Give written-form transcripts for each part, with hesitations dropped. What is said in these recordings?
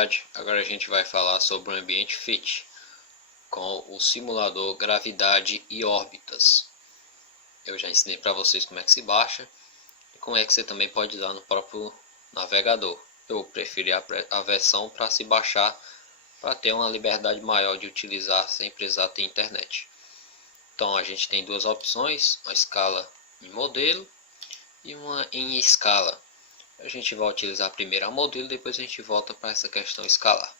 gravidade, agora a gente vai falar sobre o ambiente FIT com o simulador Gravidade e Órbitas. Eu já ensinei para vocês como é que se baixa e como é que você também pode usar no próprio navegador. Eu preferi a versão para se baixar, para ter uma liberdade maior de utilizar sem precisar ter internet. Então a gente tem duas opções, uma escala em modelo e uma em escala. A gente vai utilizar primeiro a modelo, depois a gente volta para essa questão escalar.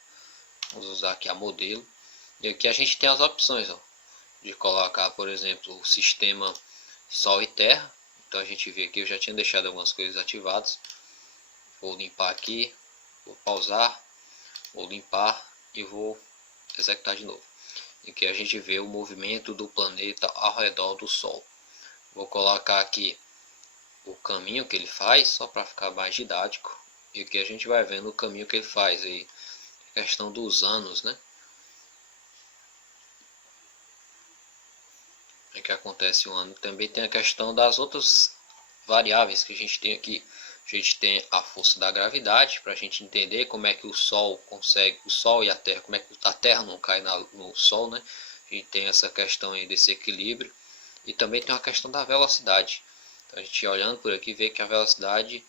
Vamos usar aqui a modelo. E aqui a gente tem as opções, ó, de colocar, por exemplo, o sistema Sol e Terra. Então a gente vê aqui, eu já tinha deixado algumas coisas ativadas. Vou limpar aqui, vou pausar, vou limpar e vou executar de novo. E aqui a gente vê o movimento do planeta ao redor do Sol. Vou colocar aqui o caminho que ele faz, só para ficar mais didático. E aqui a gente vai vendo o caminho que ele faz aí, a questão dos anos, né? É que acontece o ano. Também tem a questão das outras variáveis que a gente tem aqui. A gente tem a força da gravidade, para a gente entender como é que o Sol consegue, o Sol e a Terra, como é que a Terra não cai no Sol, né? A gente tem essa questão aí desse equilíbrio. E também tem a questão da velocidade. Então a gente olhando por aqui vê que a velocidade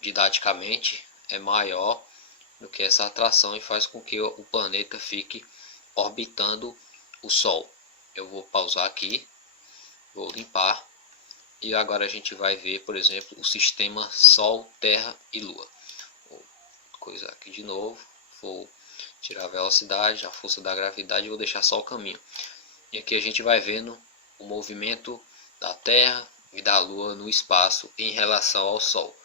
didaticamente é maior do que essa atração e faz com que o planeta fique orbitando o Sol. Eu vou pausar aqui, vou limpar e agora a gente vai ver, por exemplo, o sistema Sol, Terra e Lua. Vou coisar aqui de novo, vou tirar a velocidade, a força da gravidade e vou deixar só o caminho. E aqui a gente vai vendo o movimento da Terra e da Lua no espaço em relação ao Sol.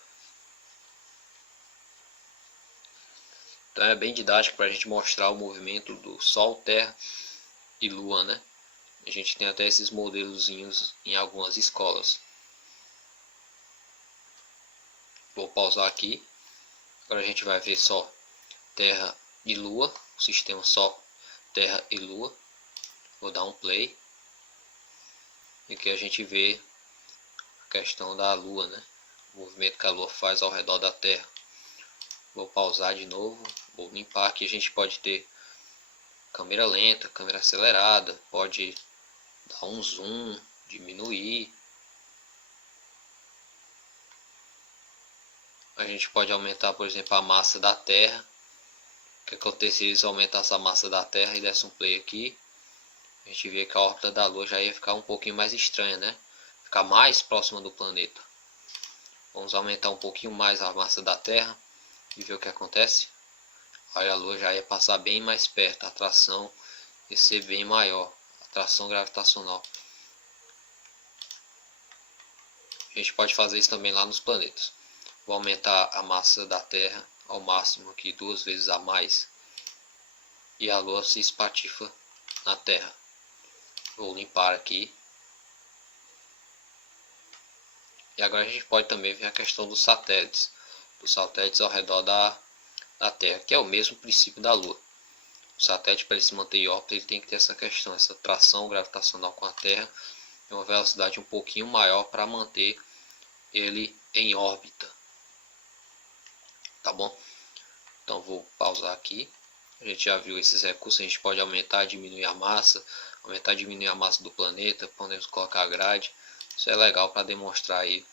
Então é bem didático para a gente mostrar o movimento do Sol, Terra e Lua, né? A gente tem até esses modelozinhos em algumas escolas. Vou pausar aqui. Agora a gente vai ver só Terra e Lua, o sistema Sol, Terra e Lua. Vou dar um play. E aqui a gente vê a questão da Lua, né? O movimento que a Lua faz ao redor da Terra. Vou pausar de novo. Vou limpar. Aqui a gente pode ter câmera lenta, câmera acelerada, pode dar um zoom, diminuir. A gente pode aumentar, por exemplo, a massa da Terra. O que acontece se eles aumentassem a massa da Terra e desse um play aqui? A gente vê que a órbita da Lua já ia ficar um pouquinho mais estranha, né? Ficar mais próxima do planeta. Vamos aumentar um pouquinho mais a massa da Terra e ver o que acontece. Aí a Lua já ia passar bem mais perto, a atração ia ser bem maior, a atração gravitacional. A gente pode fazer isso também lá nos planetas. Vou aumentar a massa da Terra ao máximo aqui, 2 vezes a mais. E a Lua se espatifa na Terra. Vou limpar aqui. E agora a gente pode também ver a questão dos satélites. Dos satélites ao redor da Terra, que é o mesmo princípio da Lua. O satélite, para ele se manter em órbita, ele tem que ter essa questão, essa tração gravitacional com a Terra, e uma velocidade um pouquinho maior para manter ele em órbita. Tá bom? Então vou pausar aqui. A gente já viu esses recursos, a gente pode aumentar, diminuir a massa, aumentar, diminuir a massa do planeta, podemos colocar a grade. Isso é legal para demonstrar aí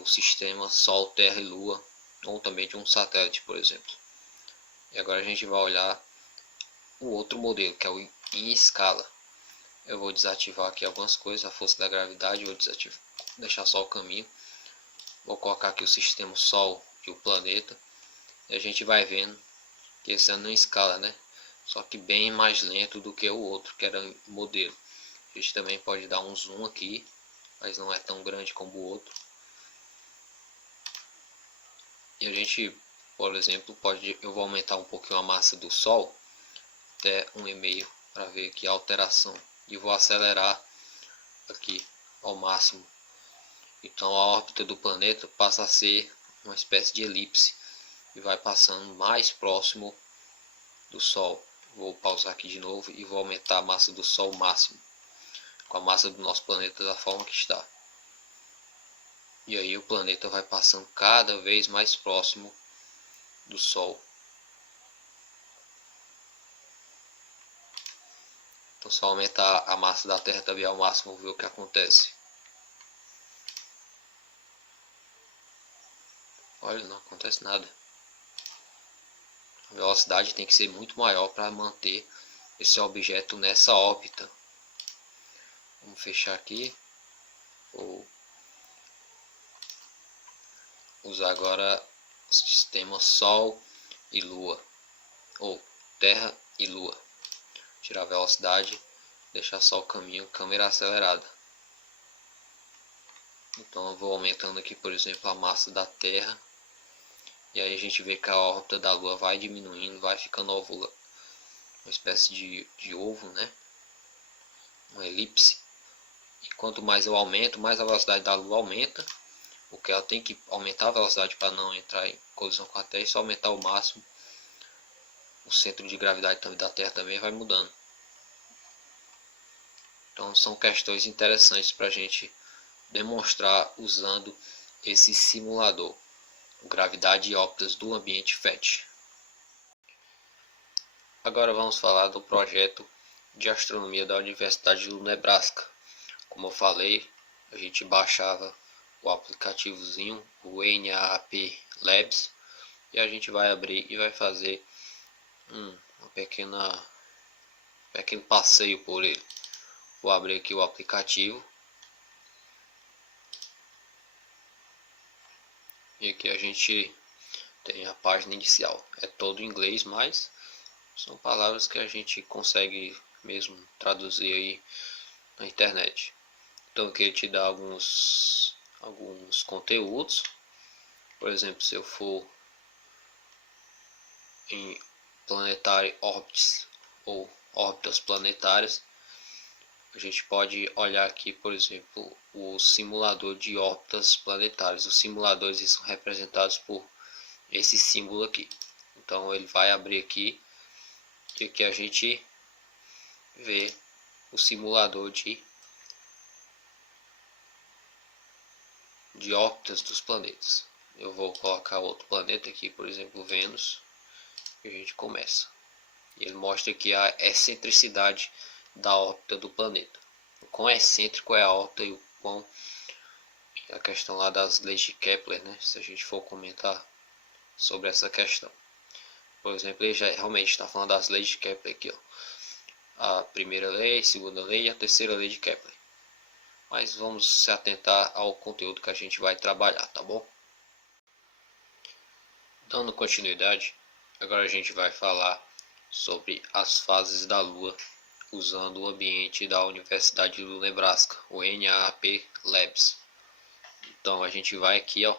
o sistema Sol, Terra e Lua, ou também de um satélite, por exemplo. E agora a gente vai olhar o outro modelo, que é o em escala. Eu vou desativar aqui algumas coisas, a força da gravidade, vou desativar, deixar só o caminho. Vou colocar aqui o sistema Sol e o planeta. E a gente vai vendo que esse é em escala, né? Só que bem mais lento do que o outro, que era o modelo. A gente também pode dar um zoom aqui, mas não é tão grande como o outro. E a gente, por exemplo, eu vou aumentar um pouquinho a massa do Sol até 1,5 para ver aqui a alteração. E vou acelerar aqui ao máximo. Então a órbita do planeta passa a ser uma espécie de elipse e vai passando mais próximo do Sol. Vou pausar aqui de novo e vou aumentar a massa do Sol ao máximo, com a massa do nosso planeta da forma que está. E aí o planeta vai passando cada vez mais próximo do Sol. Então só aumentar a massa da Terra também ao máximo, ver o que acontece. Olha, não acontece nada. A velocidade tem que ser muito maior para manter esse objeto nessa órbita. Vamos fechar aqui. Vou usar agora o sistema Sol e Lua, ou Terra e Lua. Tirar a velocidade, deixar só o caminho, câmera acelerada. Então eu vou aumentando aqui, por exemplo, a massa da Terra. E aí a gente vê que a órbita da Lua vai diminuindo, vai ficando uma espécie de ovo, né? Uma elipse. E quanto mais eu aumento, mais a velocidade da Lua aumenta. Porque ela tem que aumentar a velocidade para não entrar em colisão com a Terra. E se aumentar ao máximo, o centro de gravidade da Terra também vai mudando. Então são questões interessantes para a gente demonstrar usando esse simulador, gravidade e órbitas do ambiente FET. Agora vamos falar do projeto de astronomia da Universidade do Nebraska. Como eu falei, a gente baixava o aplicativozinho, o NAP Labs, e a gente vai abrir e vai fazer uma pequeno passeio por ele. Vou abrir aqui o aplicativo. E aqui a gente tem a página inicial. É todo em inglês, mas são palavras que a gente consegue mesmo traduzir aí na internet. Então aqui ele te dá alguns conteúdos. Por exemplo, se eu for em Planetary Orbits ou órbitas planetárias, a gente pode olhar aqui, por exemplo, o simulador de órbitas planetárias. Os simuladores são representados por esse símbolo aqui. Então ele vai abrir aqui e aqui a gente vê o simulador de órbitas dos planetas. Eu vou colocar outro planeta aqui, por exemplo, Vênus, e a gente começa. E ele mostra aqui a excentricidade da órbita do planeta. O quão excêntrico é a órbita e o quão a questão lá das leis de Kepler, né? Se a gente for comentar sobre essa questão. Por exemplo, ele já realmente está falando das leis de Kepler aqui, ó. A primeira lei, a segunda lei e a terceira lei de Kepler. Mas vamos se atentar ao conteúdo que a gente vai trabalhar, tá bom? Dando continuidade, agora a gente vai falar sobre as fases da Lua usando o ambiente da Universidade do Nebraska, o NAP Labs. Então a gente vai aqui, ó,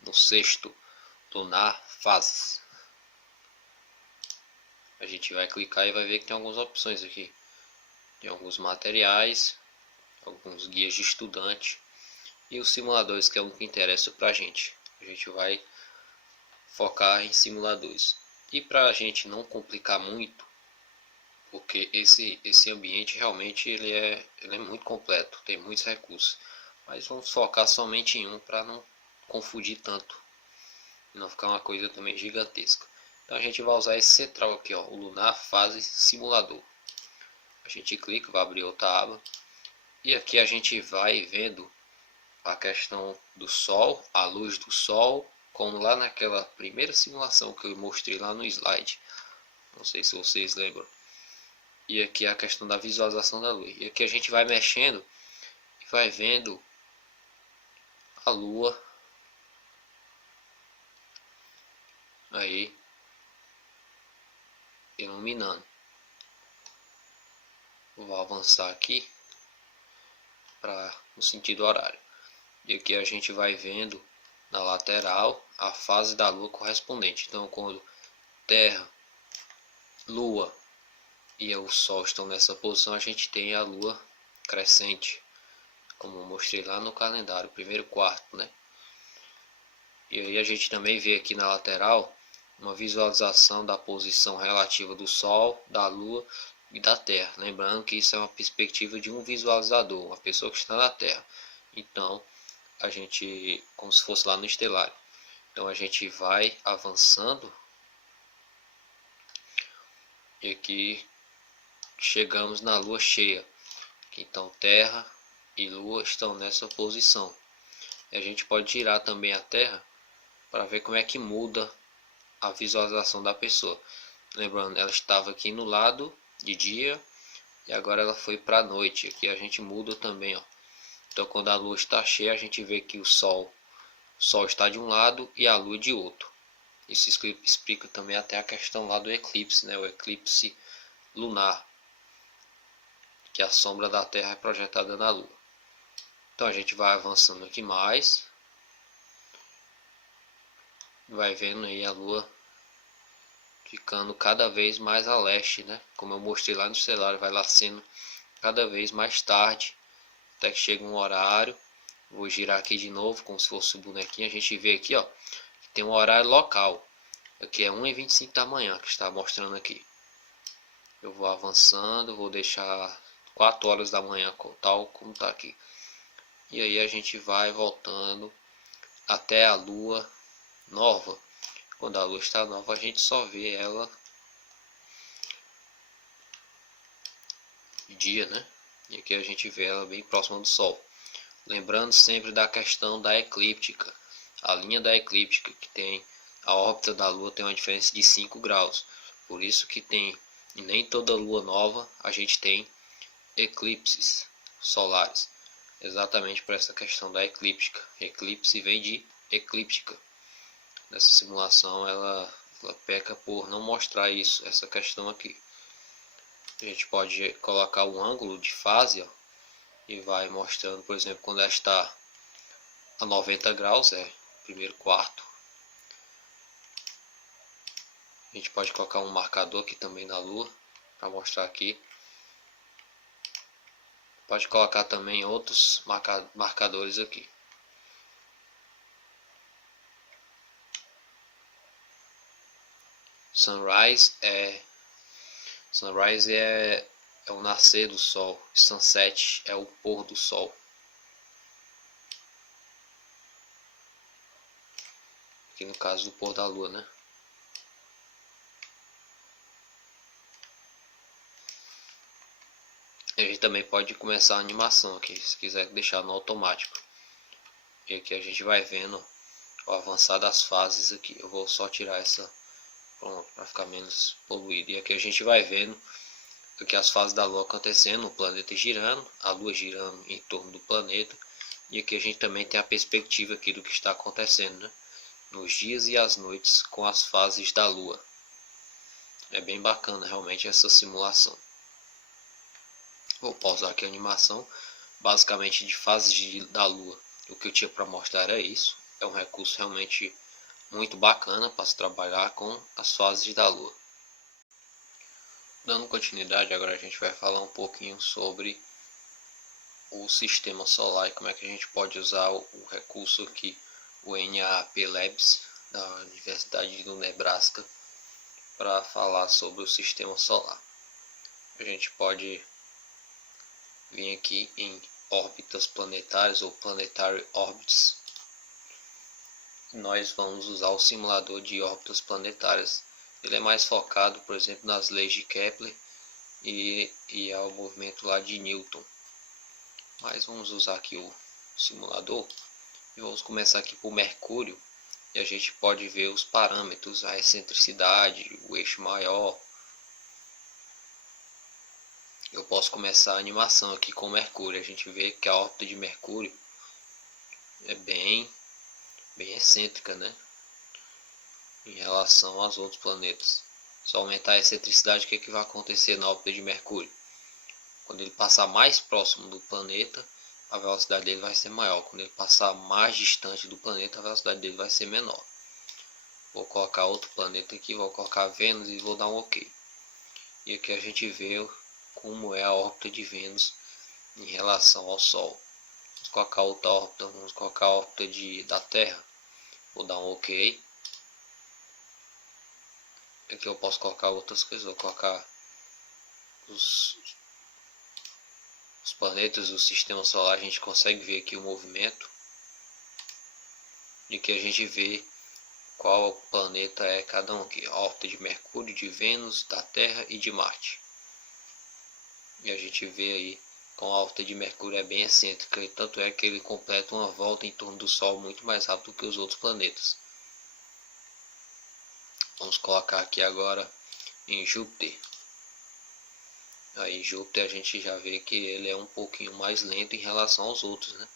no sexto, Lunar Fases. A gente vai clicar e vai ver que tem algumas opções aqui. Tem alguns materiais, alguns guias de estudante e os simuladores, que é o que interessa pra gente. A gente vai focar em simuladores. E para a gente não complicar muito, porque esse ambiente realmente ele é muito completo, tem muitos recursos. Mas vamos focar somente em um para não confundir tanto e não ficar uma coisa também gigantesca. Então a gente vai usar esse central aqui, ó, o Lunar Phase Simulador. A gente clica, vai abrir outra aba e aqui a gente vai vendo a questão do Sol, a luz do Sol, como lá naquela primeira simulação que eu mostrei lá no slide. Não sei se vocês lembram. E aqui a questão da visualização da luz. E aqui a gente vai mexendo e vai vendo a Lua aí iluminando. Vou avançar aqui para no sentido horário. E aqui a gente vai vendo na lateral a fase da Lua correspondente. Então quando Terra, Lua e o Sol estão nessa posição, a gente tem a Lua crescente, como eu mostrei lá no calendário, primeiro quarto, né? E aí a gente também vê aqui na lateral uma visualização da posição relativa do Sol, da Lua e da Terra. Lembrando que isso é uma perspectiva de um visualizador, uma pessoa que está na Terra. Então a gente, como se fosse lá no estelário. Então a gente vai avançando e aqui chegamos na lua cheia. Então Terra e Lua estão nessa posição. E a gente pode girar também a Terra para ver como é que muda a visualização da pessoa. Lembrando, ela estava aqui no lado de dia e agora ela foi para a noite. Aqui a gente muda também, ó. Então quando a lua está cheia, a gente vê que o sol está de um lado e a lua de outro. Isso explica também até a questão lá do eclipse, né? O eclipse lunar, que a sombra da Terra é projetada na lua. Então a gente vai avançando aqui mais, vai vendo aí a lua ficando cada vez mais a leste, né? Como eu mostrei lá no cenário, vai lá sendo cada vez mais tarde, até que chega um horário. Vou girar aqui de novo, como se fosse o bonequinho. A gente vê aqui, ó, que tem um horário local. Aqui é 1h25 da manhã que está mostrando aqui. Eu vou avançando, vou deixar 4 horas da manhã, tal como está aqui. E aí a gente vai voltando até a lua nova. Quando a lua está nova, a gente só vê ela de dia, né? E aqui a gente vê ela bem próxima do sol. Lembrando sempre da questão da eclíptica. A linha da eclíptica, que tem a órbita da lua, tem uma diferença de 5 graus. Por isso que tem, e nem toda lua nova, a gente tem eclipses solares. Exatamente por essa questão da eclíptica. Eclipse vem de eclíptica. Nessa simulação ela peca por não mostrar isso, essa questão aqui. A gente pode colocar o ângulo de fase, ó, e vai mostrando, por exemplo, quando ela está a 90 graus, é primeiro quarto. A gente pode colocar um marcador aqui também na lua, para mostrar aqui. Pode colocar também outros marcadores aqui. Sunrise é o nascer do sol. Sunset é o pôr do sol. Aqui no caso do pôr da lua, né? A gente também pode começar a animação aqui, se quiser deixar no automático. E aqui a gente vai vendo o avançar das fases aqui. Eu vou só tirar essa, pronto, para ficar menos poluído. E aqui a gente vai vendo aqui as fases da lua acontecendo, o planeta girando, a lua girando em torno do planeta. E aqui a gente também tem a perspectiva aqui do que está acontecendo, né? Nos dias e as noites com as fases da lua. É bem bacana realmente essa simulação. Vou pausar aqui a animação. Basicamente de fases da lua, o que eu tinha para mostrar era isso. É um recurso realmente muito bacana para se trabalhar com as fases da lua. Dando continuidade, agora a gente vai falar um pouquinho sobre o sistema solar e como é que a gente pode usar o recurso aqui, o NAP Labs da Universidade do Nebraska, para falar sobre o sistema solar. A gente pode vir aqui em órbitas planetárias ou planetary orbits. Nós vamos usar o simulador de órbitas planetárias. Ele é mais focado, por exemplo, nas leis de Kepler e ao movimento lá de Newton. Mas vamos usar aqui o simulador e vamos começar aqui por Mercúrio. E a gente pode ver os parâmetros, a excentricidade, o eixo maior. Eu posso começar a animação aqui com Mercúrio. A gente vê que a órbita de Mercúrio é bem excêntrica, né? Em relação aos outros planetas. Se aumentar a excentricidade, o que vai acontecer na órbita de Mercúrio? Quando ele passar mais próximo do planeta, a velocidade dele vai ser maior. Quando ele passar mais distante do planeta, a velocidade dele vai ser menor. Vou colocar outro planeta aqui, vou colocar Vênus e vou dar um OK. E aqui a gente vê como é a órbita de Vênus em relação ao Sol. Vamos colocar outra órbita, vamos colocar a órbita da Terra. Vou dar um OK. Aqui eu posso colocar outras coisas, vou colocar os planetas do sistema solar. A gente consegue ver aqui o movimento. E aqui a gente vê qual planeta é cada um aqui. A órbita de Mercúrio, de Vênus, da Terra e de Marte. E a gente vê aí com a órbita de Mercúrio é bem excêntrica, e tanto é que ele completa uma volta em torno do Sol muito mais rápido que os outros planetas. Vamos colocar aqui agora em Júpiter. Aí Júpiter a gente já vê que ele é um pouquinho mais lento em relação aos outros, né?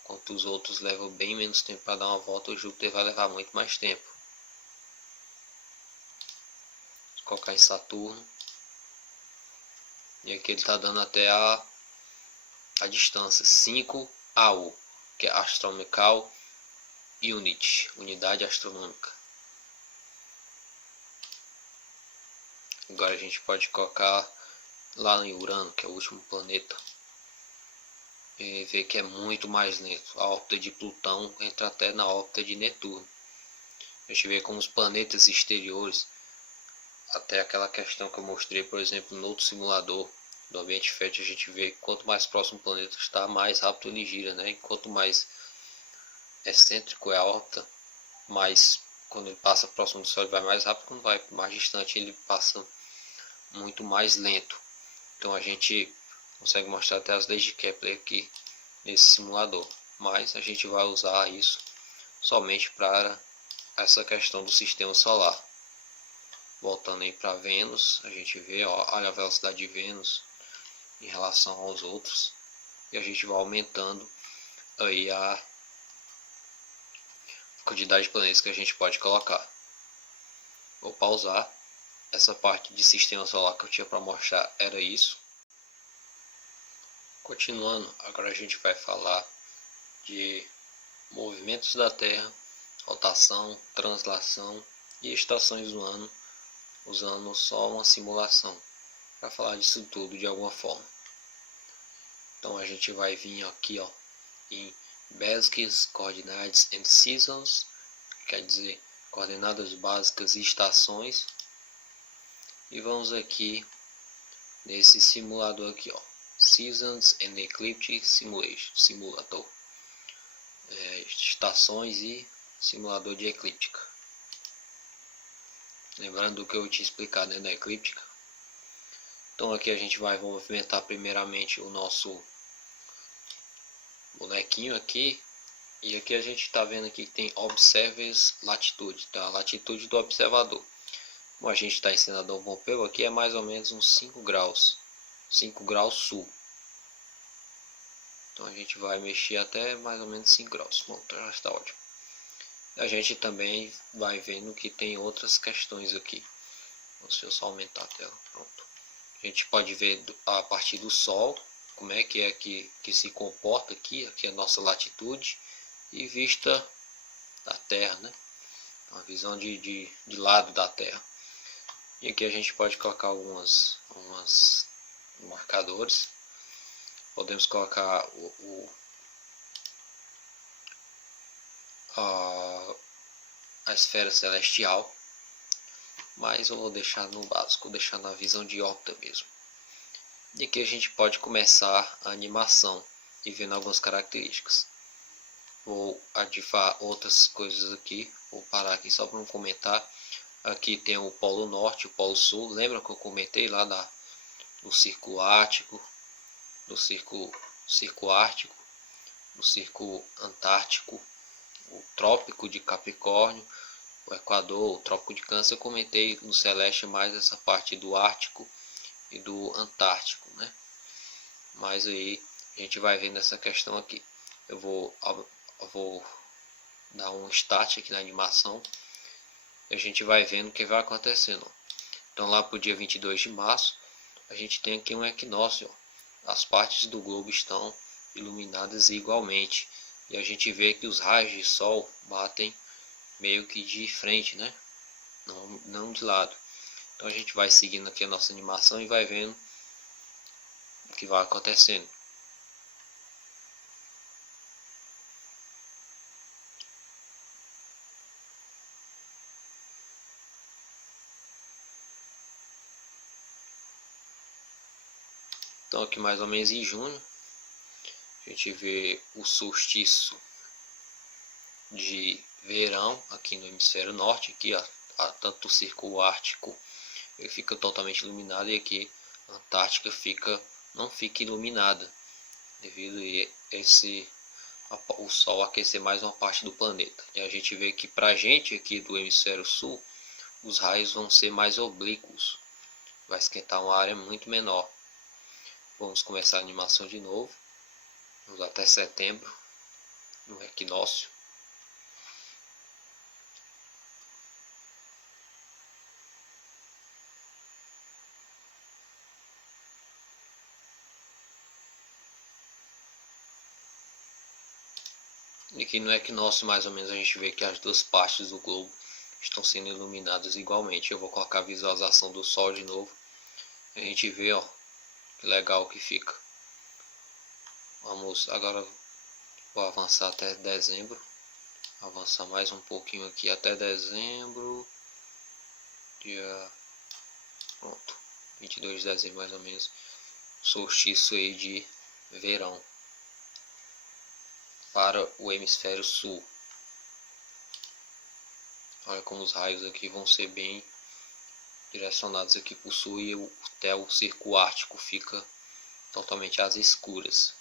Enquanto os outros levam bem menos tempo para dar uma volta, o Júpiter vai levar muito mais tempo. Vou colocar em Saturno. E aqui ele está dando até a distância 5 AU, que é Astronomical Unit, unidade astronômica. Agora a gente pode colocar lá em Urano, que é o último planeta, e ver que é muito mais lento. A órbita de Plutão entra até na órbita de Netuno. A gente vê como os planetas exteriores, até aquela questão que eu mostrei, por exemplo, no outro simulador do ambiente fértil, a gente vê que quanto mais próximo o planeta está, mais rápido ele gira, né? E quanto mais excêntrico é a órbita, mais quando ele passa próximo do Sol ele vai mais rápido, quando vai mais distante ele passa muito mais lento. Então a gente consegue mostrar até as leis de Kepler aqui nesse simulador, mas a gente vai usar isso somente para essa questão do sistema solar. Voltando aí para Vênus, a gente vê, ó, olha a velocidade de Vênus em relação aos outros, e a gente vai aumentando aí a quantidade de planetas que a gente pode colocar. Vou pausar. Essa parte de sistema solar que eu tinha para mostrar era isso. Continuando, agora a gente vai falar de movimentos da Terra, rotação, translação e estações do ano, usando só uma simulação para falar disso tudo de alguma forma. Então a gente vai vir aqui, ó, em Basic Coordinates and Seasons, que quer dizer coordenadas básicas e estações, e vamos aqui nesse simulador aqui, ó, Seasons and Eclipse Simulation, simulador, estações e simulador de eclíptica. Lembrando do que eu tinha explicado, né, da eclíptica. Então aqui a gente vai movimentar primeiramente o nosso bonequinho aqui, e aqui a gente está vendo aqui que tem Observer's Latitude, tá? A latitude do observador. Como a gente está em Senador Pompeu, aqui é mais ou menos uns 5 graus, 5 graus sul. Então a gente vai mexer até mais ou menos 5 graus. Bom, já está ótimo. A gente também vai vendo que tem outras questões aqui. Deixa eu só aumentar a tela. Pronto. A gente pode ver a partir do Sol como é que se comporta aqui. Aqui é a nossa latitude e vista da Terra, né? Uma visão de lado da Terra. E aqui a gente pode colocar algumas marcadores. Podemos colocar a esfera celestial, mas eu vou deixar no básico, vou deixar na visão de órbita mesmo. E aqui a gente pode começar a animação e vendo algumas características. Vou ativar outras coisas aqui, vou parar aqui só para não comentar. Aqui tem o Polo Norte, o Polo Sul. Lembra que eu comentei lá do Círculo Ártico, do Círculo Ártico, do Círculo Antártico, o Trópico de Capricórnio, o Equador, o Trópico de Câncer. Eu comentei no Celeste mais essa parte do Ártico e do Antártico, né? Mas aí a gente vai vendo essa questão aqui. Eu vou dar um start aqui na animação e a gente vai vendo o que vai acontecendo. Então lá para o dia 22 de março a gente tem aqui um equinócio. As partes do globo estão iluminadas igualmente e a gente vê que os raios de sol batem meio que de frente, né? Não de lado. Então a gente vai seguindo aqui a nossa animação e vai vendo o que vai acontecendo. Então aqui mais ou menos em junho a gente vê o solstício de verão aqui no hemisfério norte. Aqui ó, tanto o Círculo Ártico ele fica totalmente iluminado e aqui a Antártica não fica iluminada, devido o Sol aquecer mais uma parte do planeta. E a gente vê que pra gente aqui do hemisfério sul, os raios vão ser mais oblíquos, vai esquentar uma área muito menor. Vamos começar a animação de novo, vamos até setembro, no equinócio. E aqui no equinócio, mais ou menos, a gente vê que as duas partes do globo estão sendo iluminadas igualmente. Eu vou colocar a visualização do Sol de novo. A gente vê, ó, que legal que fica. Vamos, agora vou avançar até dezembro. Avançar mais um pouquinho aqui até dezembro. Pronto, 22 de dezembro mais ou menos. Solstício aí de verão para o hemisfério sul. Olha como os raios aqui vão ser bem direcionados aqui para o sul, e até o Círculo Ártico fica totalmente às escuras.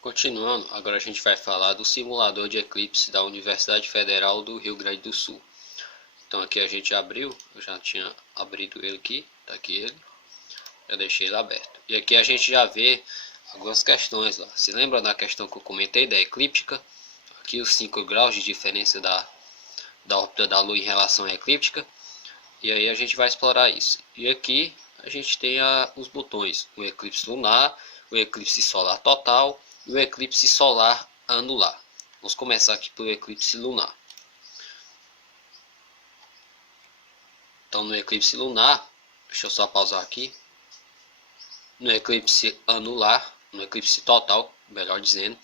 Continuando, agora a gente vai falar do simulador de eclipse da Universidade Federal do Rio Grande do Sul. Então aqui a gente abriu, eu já tinha abrido ele aqui, tá aqui ele, já deixei ele aberto. E aqui a gente já vê algumas questões lá. Se lembra da questão que eu comentei da eclíptica? Aqui os 5 graus de diferença da órbita da Lua em relação à eclíptica. E aí a gente vai explorar isso. E aqui a gente tem os botões: o eclipse lunar, o eclipse solar total e o eclipse solar anular. Vamos começar aqui pelo eclipse lunar. Então no eclipse lunar, deixa eu só pausar aqui. No eclipse anular, no eclipse total, melhor dizendo,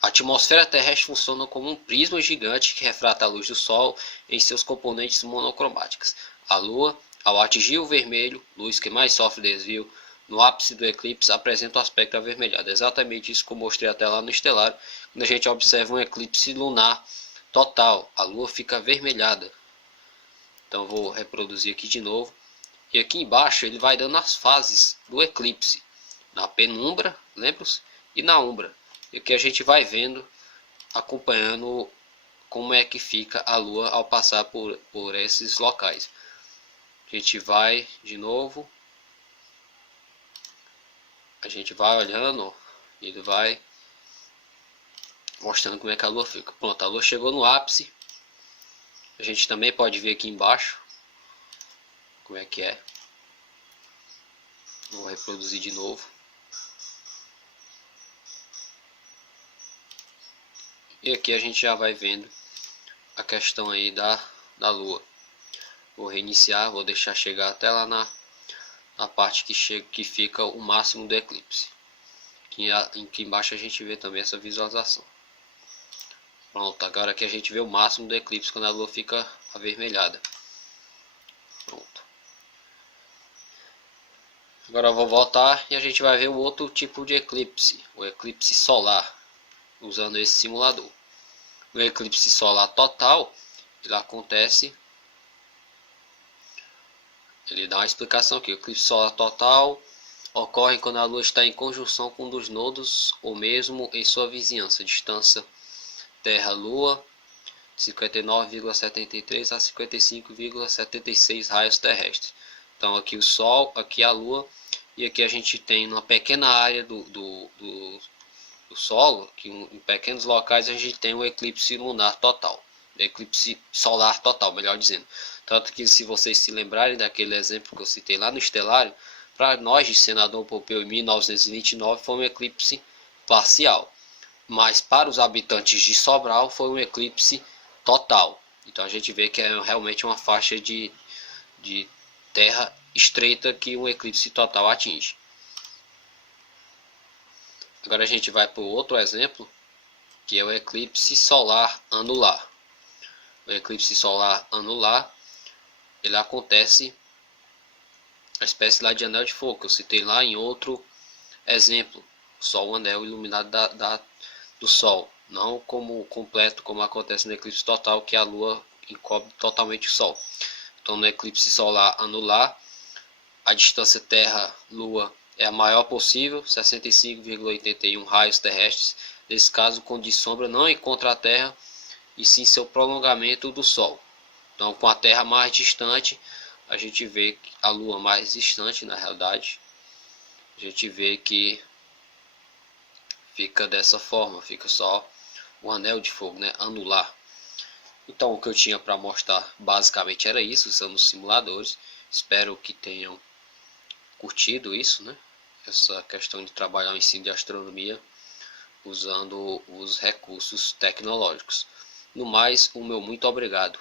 a atmosfera terrestre funciona como um prisma gigante que refrata a luz do Sol em seus componentes monocromáticos. A Lua, ao atingir o vermelho, luz que mais sofre desvio, no ápice do eclipse apresenta um aspecto avermelhado. É exatamente isso que eu mostrei até lá no estelário. Quando a gente observa um eclipse lunar total, a Lua fica avermelhada. Então vou reproduzir aqui de novo. E aqui embaixo ele vai dando as fases do eclipse, na penumbra, lembra-se? E na umbra. E aqui a gente vai vendo, acompanhando como é que fica a Lua ao passar por esses locais. A gente vai de novo. A gente vai olhando, ele vai mostrando como é que a Lua fica. Pronto, a Lua chegou no ápice. A gente também pode ver aqui embaixo como é que é. Vou reproduzir de novo. E aqui a gente já vai vendo a questão aí da Lua. Vou reiniciar, vou deixar chegar até lá na parte que fica o máximo do eclipse. Aqui embaixo a gente vê também essa visualização. Pronto, agora aqui a gente vê o máximo do eclipse quando a Lua fica avermelhada. Pronto. Agora eu vou voltar e a gente vai ver o outro tipo de eclipse, o eclipse solar, usando esse simulador. O eclipse solar total, ele acontece, ele dá uma explicação aqui. O eclipse solar total ocorre quando a Lua está em conjunção com um dos nodos ou mesmo em sua vizinhança. Distância Terra-Lua 59,73 a 55,76 raios terrestres. Então aqui o Sol, aqui a Lua, e aqui a gente tem uma pequena área do solo, que em pequenos locais a gente tem o eclipse lunar total, eclipse solar total, melhor dizendo. Tanto que, se vocês se lembrarem daquele exemplo que eu citei lá no estelário, para nós de Senador Pompeu em 1929 foi um eclipse parcial, mas para os habitantes de Sobral foi um eclipse total. Então a gente vê que é realmente uma faixa de terra estreita que um eclipse total atinge. Agora a gente vai para o outro exemplo, que é o eclipse solar anular. O eclipse solar anular, ele acontece a espécie lá de anel de fogo, que eu citei lá em outro exemplo. Só o anel iluminado do Sol, não como completo, como acontece no eclipse total, que a Lua encobre totalmente o Sol. Então no eclipse solar anular, a distância Terra-Lua é a maior possível, 65,81 raios terrestres. Nesse caso, o cône de sombra não encontra a Terra, e sim seu prolongamento do Sol. Então, com a Terra mais distante, a gente vê a Lua mais distante, na realidade, a gente vê que fica dessa forma, fica só o anel de fogo, né, anular. Então, o que eu tinha para mostrar basicamente era isso, são os simuladores. Espero que tenham curtido isso, né? Essa questão de trabalhar o ensino de astronomia usando os recursos tecnológicos. No mais, o meu muito obrigado.